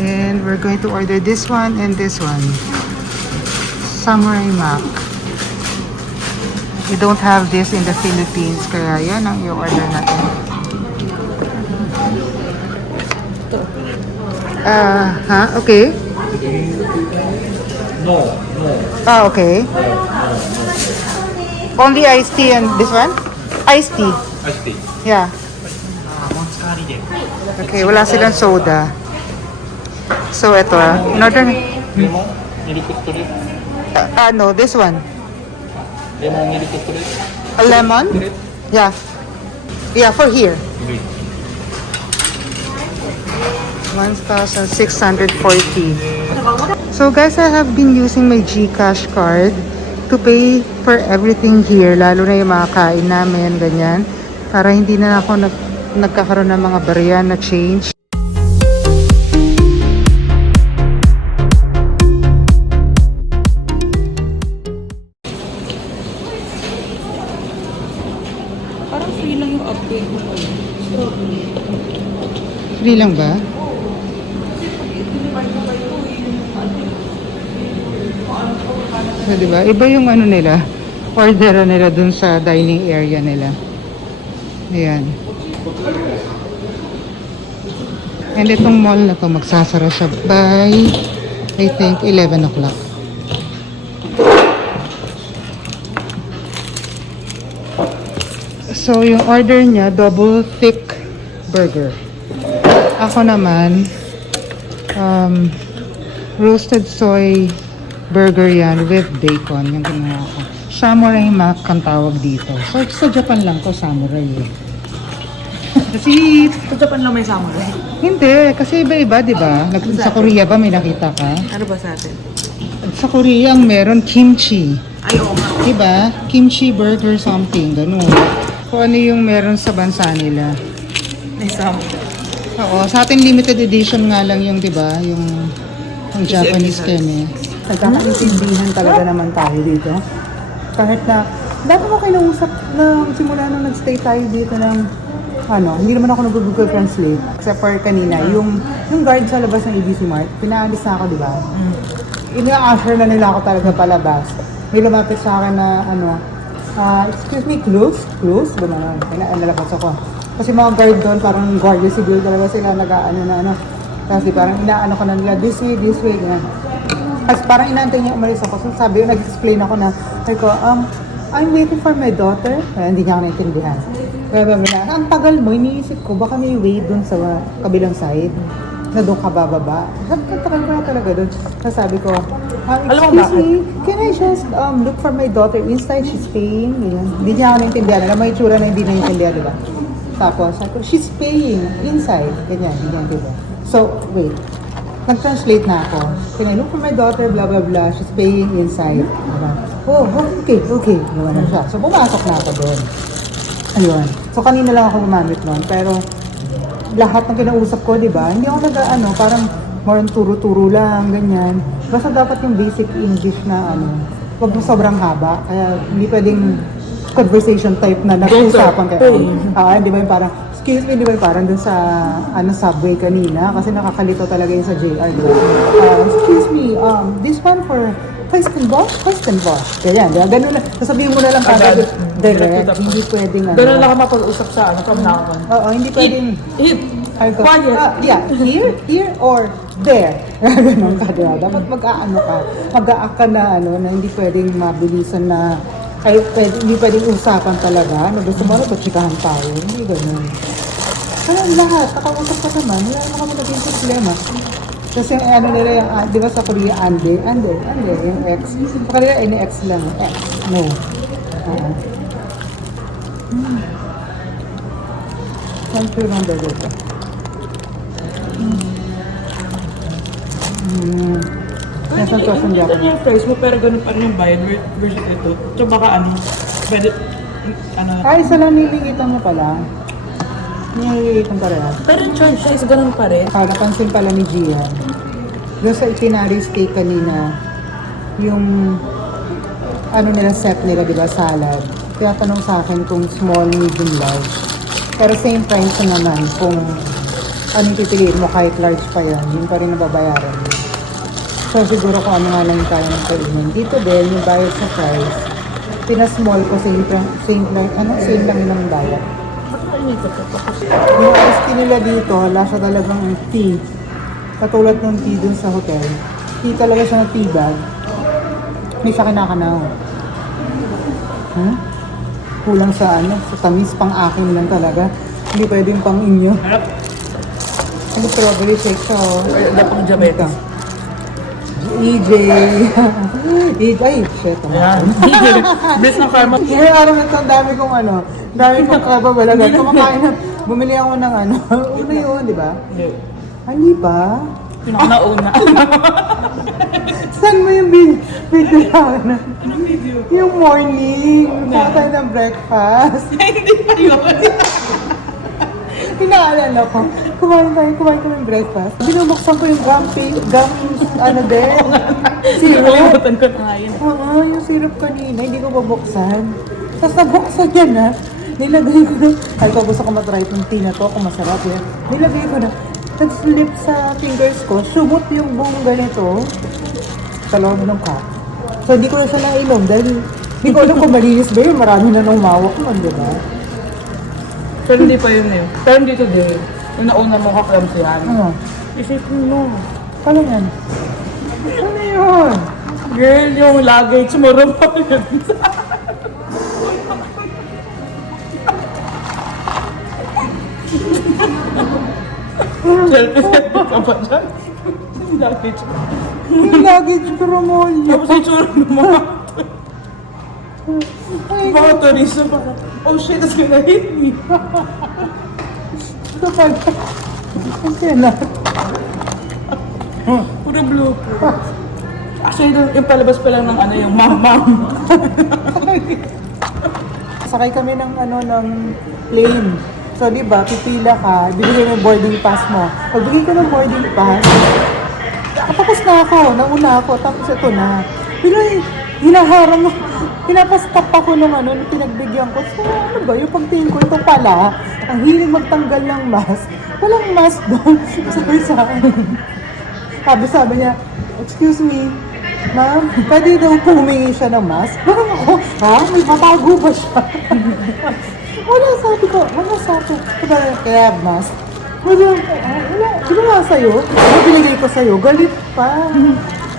And we're going to order this one and this one. Samurai Mac. We don't have this in the Philippines, kaya yan ang i-order natin. Okay. No. Okay. Only iced tea and this one? Iced tea. Iced tea. Yeah. Okay, wala silang soda. So, ito in order... Lemon? Nilipit to rin? No, this one. Lemon nilipit to rin? A lemon? Yeah. Yeah, for here. Wait. 1,640. So guys, I have been using my GCash card to pay for everything here, lalo na yung mga kain namin, ganyan, para hindi na ako nagkakaroon ng mga barya na change. Parang free lang yung upgrade mo. Free lang ba? So, diba? Iba yung ano nila, order nila dun sa dining area nila. Ayan. And itong mall na to, magsasara siya by, I think, 11 o'clock. So, yung order niya, double thick burger. Ako naman, roasted soy burger yan with bacon, yung ginawa ko. Samurai Mac ang tawag dito. So, sa Japan lang to samurai eh. Kasi, Sa Japan lang may samurai. hindi. Kasi iba-iba, di ba? Sa Korea ba may nakita ka? Ano ba sa atin? Sa Korea, ang meron kimchi. Ay, oo nga. Diba? Kimchi burger something, ganun. Kung ano yung meron sa bansa nila. May samurai. Oo, sa ating limited edition nga lang yung, diba? Yung Japanese keme. Nagkakaintindihan talaga naman tayo dito. Kahit na, dati mo kinausap na simula nung nagstay tayo dito ng, hindi naman ako nag-Google Translate. Except for kanina, yung guard sa labas ng ABC Mart, pinaalis na ako, diba? Ina-usher na nila ako talaga palabas. May lumapit sa akin na, excuse me, close? Gano'n, nalabas ako. Kasi mga guard doon, parang guardia civil talaga sila, kasi parang inaano ko na nila, this way, gano'n. Kasi parang inaantay niya umalis ako. So sabi ko, nag-explain ako na, I'm waiting for my daughter. Kaya hindi niya ako naintindihan. Kaya ang tagal mo, iniisip ko, baka may way dun sa kabilang side na doon ka bababa. Tagal ko na talaga doon. So sabi ko, excuse me, can I just look for my daughter inside? She's paying. Hindi niya ako naintindihan. Alam mo yung tsura na hindi naintindihan, diba? Tapos, sabi ko, she's paying inside. Ganyan, hindi niya naintindihan. So, wait. Nag-translate na ako. Can I look for my daughter, blah, blah, blah. She's paying inside. Oh, okay. Gawa na siya. So, pumasok na ako doon. Ayun. So, kanina lang ako gumamit noon. Pero, lahat ng kinausap ko, di ba? Hindi ako parang more turo-turo lang, ganyan. Basta dapat yung basic English na, wag mo sobrang haba. Kaya, hindi pwedeng conversation type na nag-uusapan kayo. Di ba yung parang, excuse me, di ba parang dun sa subway kanina kasi nakakalito talaga yung sa JR, di ba? Excuse me, this one for Huistenbosch? Ganyan, di ba? Ganun na. Sasabihin mo na lang kagad direct, hindi pwedeng Ganun lang ako mapag-usap sa from now on. Oo, hindi pwedeng Quiet. yeah, here or there. Ganun ka, di ba? Dapat mag-aak ka na na hindi pwedeng mabilisan na hindi pwedeng usapan talaga. Gusto mo chikahan tayo. Hindi ganun. Kaya lahat, nakausap ka naman, wala naman kami naging problema. Kasi yung nila yung, di ba sa Korea, ande, yung ex. Sa kanila, any ex lang. Ex, no. Thank you ng burger ko. Nasaan sauce ng Japan? Ito yung price mo, pero ganun pa rin yung bayad version ito. So baka pwede, Isa lang niligitan mo pala. Niligitan pa rin. pero yung charge siya is ganun pa rin. Napansin pala ni Gia. Doon sa itinerary steak kanina, yung nila set nila, di ba, salad. Kaya tanong sa akin kung small, medium, large. Pero same price na naman kung anong pipiliin mo kahit large pa yan, yun pa rin nababayaran mo. So siguro kung ano nga lang yung kaya ng kainin. Dito din, yung bayad sa price, pinasmall ko same lang yun ang bayad. Yung ice tea nila dito, wala siya talagang tea. Katulad ng tea dun sa hotel. Tea talaga siya ng tea bag. May siya kinakanaw. Kulang sa sa tamis, pang akin lang talaga. Hindi pwedeng pang inyo. Harap. Ano strawberry shake siya, oh. Wala pang diabetes. EJ. Ay, shit. Ayan. Bless ng karma. Ngayong araw na ito, ang dami kong dami kong kababalagan. Kumakain na, bumili ako ng una yun, di ba? Hindi pa. Pinakanauna. Saan mo yung video na? Yung morning. Nagpaka tayo ng breakfast. Hindi pa yun. Pinaalala ko. Kumain ko ng breakfast. Binubuksan ko yung gum din. Syrup. Nakalimutan ko na nga yun. Oo, yung syrup kanina, hindi ko mabuksan. Tapos nabuksan niya na. Nilagay ko na. Ay, ko gusto ko matry itong tea na to, kung masarap yan. Nilagay ko na. Nag-slip sa fingers ko, sumot yung buong ganito sa loob ng cup. So, hindi ko na siya nainom dahil hindi ko alam kung malinis ba yun. Marami na nung mawak man, di ba? Pero hindi pa yun eh. Pero hindi today. Yung nauna mo kaklamsihan. Ano? Isipin mo. Kala yan? Ano yun? Girl, yung luggage mo rin pa yun. Selfie ka pa dyan. Yung luggage mo. Yung luggage ko, Ramolyo. Tapos yung tsura ng mga mga turista parang, oh shit, that's gonna hit me. Ito pala. Ang kailan? Puro blooper. Actually, yung palabas pa lang ng yung mom. Sakay kami ng ng plane. So, di ba, pipila ka, bibigay mo yung boarding pass mo. Pagbigay ko ng boarding pass, tapos na ako, nauna ako, tapos ito na. Pero hinaharang mo, pinapastop ako nung nung pinagbigyan ko. So, ano ba, yung pagtingin ko, ito pala, ang hiling magtanggal ng mask. Walang mask doon. Sabi sa akin. Sabi niya, excuse me, ma'am, pwede daw pumingi siya ng mask? Parang ako, ha? May patago ba siya? Wala, sabi ko. Kaya mask. Wala, sino nga sa'yo? Ano binigay ko sa'yo? Galit pa.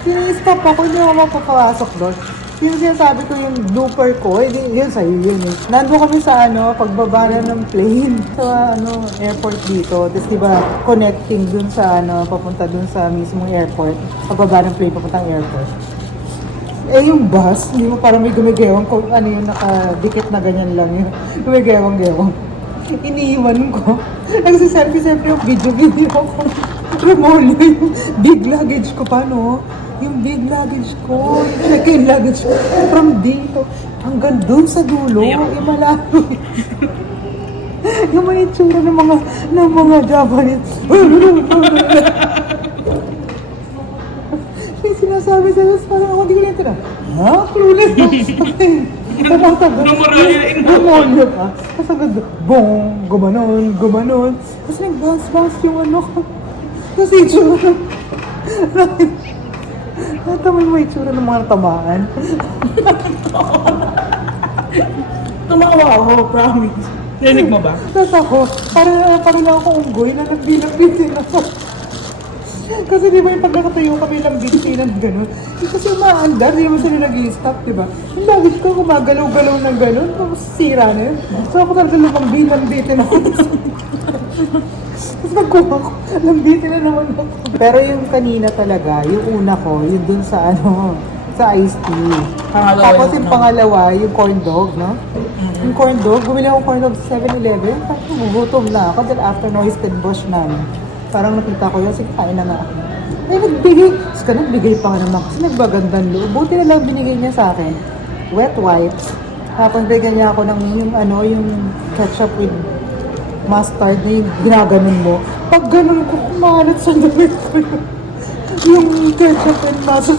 Sini-stop ako, hindi ako mapapawasok doon. Yung sinasabi ko yung blooper ko, yun sa'yo yun eh. Nandun kami sa pagbaba na ng plane sa airport dito. Tapos diba, connecting dun sa papunta dun sa mismong airport. Pagbaba ng plane, papuntang airport. Eh yung bus, hindi mo parang may gumigewang kung yung nakadikit na ganyan lang yun. Gumigewang-gewang. Iniiwan ko. Nagsiselfie-selfie yung video ko. Remolyo yung big luggage ko pa, no? Yung big luggage ko. Yung luggage ko. From dito hanggang doon sa dulo. Yung malayo. Yung may itsura ng mga Japanese. May sinasabi sa nas, parang ako hindi ko na ito na. Ha? Clueless na. Remolyo pa. Tapos agad, bong, gumanon. Tapos nag-bounce yung ko. Tapos itsura. Natamay mo itsura ng mga tamaan. Tumawa ako, promise. Narinig mo ba? Tapos ako, parang lang ako unggoy na nagbilang-bitin ako. Kasi di ba yung pag nakatayo kami lang bintinan gano'n. Kasi umaandar, di naman sila nag-i-stop, di ba? Yung luggage ko gumagalaw-galaw ng gano'n, tapos sira na yun. So ako talaga lambitin ako. Tapos nagkuha ko, lambitin na naman ako. Pero yung kanina talaga, yung una ko, yung dun sa sa iced tea. Tapos yung pangalawa, yung corn dog, no? Yung corn dog, bumili ako corn dog sa 7-Eleven. Tapos gugutom na ako dahil after Oyster Bush namin. Parang nakita ko yun, sige, kain na nga ako. Ay, nagbigay pa nga naman kasi nagbagandang loob. Buti na lang binigay niya sa akin, wet wipes. Tapos bigyan niya ako ng yung ketchup with mustard na yung ginaganon mo. Pag ganon ko, kumalat sa damit ko yung ketchup and mustard.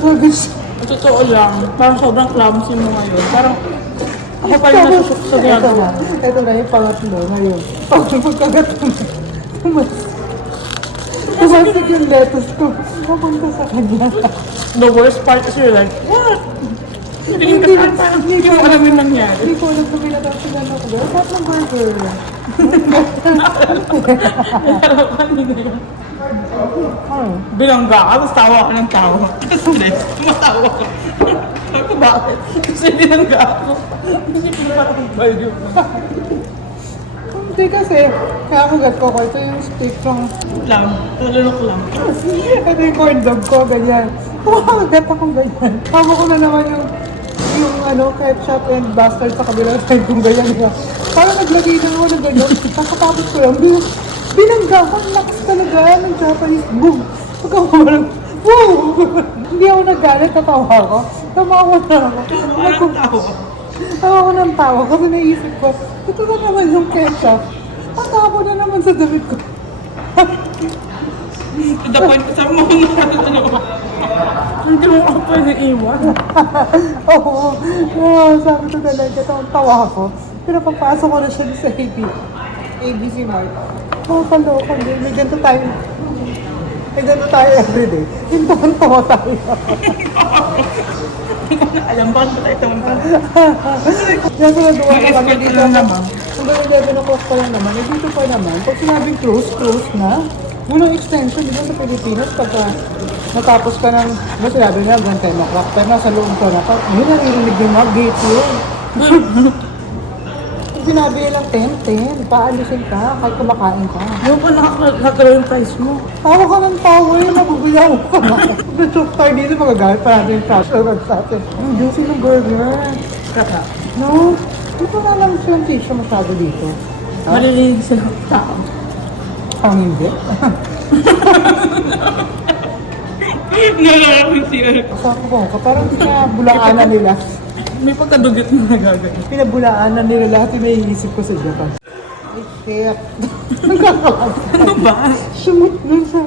Totoo lang, parang sobrang clumsy mo ngayon. Parang ako pa rin nasusok sa ginagawa. Ito na yung pangatlo ngayon. Pag magkagat mo, Tumasig yung lettuce ko. Papunta sa kanya. The worst part is you're like, what? Hindi mo alam yung nangyari. Hindi ko alam kung pinatasin na ako. Sarap ng burger. Bilangga ka, tapos tawa ka ng tawa. Tapos ulit, tumatawa ka. Sabi ko, bakit? Kasi bilangga ako. Kasi pinapakang value. Hindi kasi, kaya kagat ko ito yung steak ng... Lang, tulunok lang. Ito yung corn dog ko, ganyan. Kumakagat akong ganyan. Tama ko na naman yung ketchup and mustard sa kabilang side kong ganyan. Parang naglagay na ako ng ganyan. Kakatapos ko lang, binangga ko, ang lakas talaga ng Japanese boom. Pagkakulang, boom! Hindi ako nagalit, natawa ako. Tamawa na ako. Parang tawa. Tawa ko ng tawa kasi naisip ko, ito na naman yung ketchup. Patapo na naman sa damit ko. To the point, sabi mo kung hindi mo ako pwede iwan. Oo. Sabi ko talaga, tawa ko. Pero papasok ko na siya sa ABC Mart. Kaloko din. May ganito tayo. May ganito tayo everyday. Hintahan-tawa tayo. Hindi ko na alam bakit ba tayo tumampa. Kaya sinaduwa May naman escort dito lang naman. naman. Hanggang 11 o'clock pa lang naman. Eh dito pa naman. Pag sinabing close na. Walang extension. Di ba sa Pilipinas pagka natapos ka ng, ba sinabi nila hanggang 10 o'clock. Pero nasa loob ko na. Yun naririnig yung mga gate yun. Sinabi nilang 10, paalisin ka kahit kumakain ka. Yung pa nakakalaw yung price mo. Tawa ka ng tawa yun, nabubuyaw ka. Pag-chok tayo dito, magagamit pa natin yung cash or sa atin. Ang juicy ng burger. Kaka. No, hindi ko na alam yung tissue masyado dito. Malilinig sila ng tao. Ang hindi. Nalalang siya. Sabi ko, parang pinabulaanan nila. May pagkadugit na nagagawin. Pinabulaanan nila lahat yung naiisip ko sa Japan. Ay, shit. Nagkakalat. Ano ba? Sumut nun sa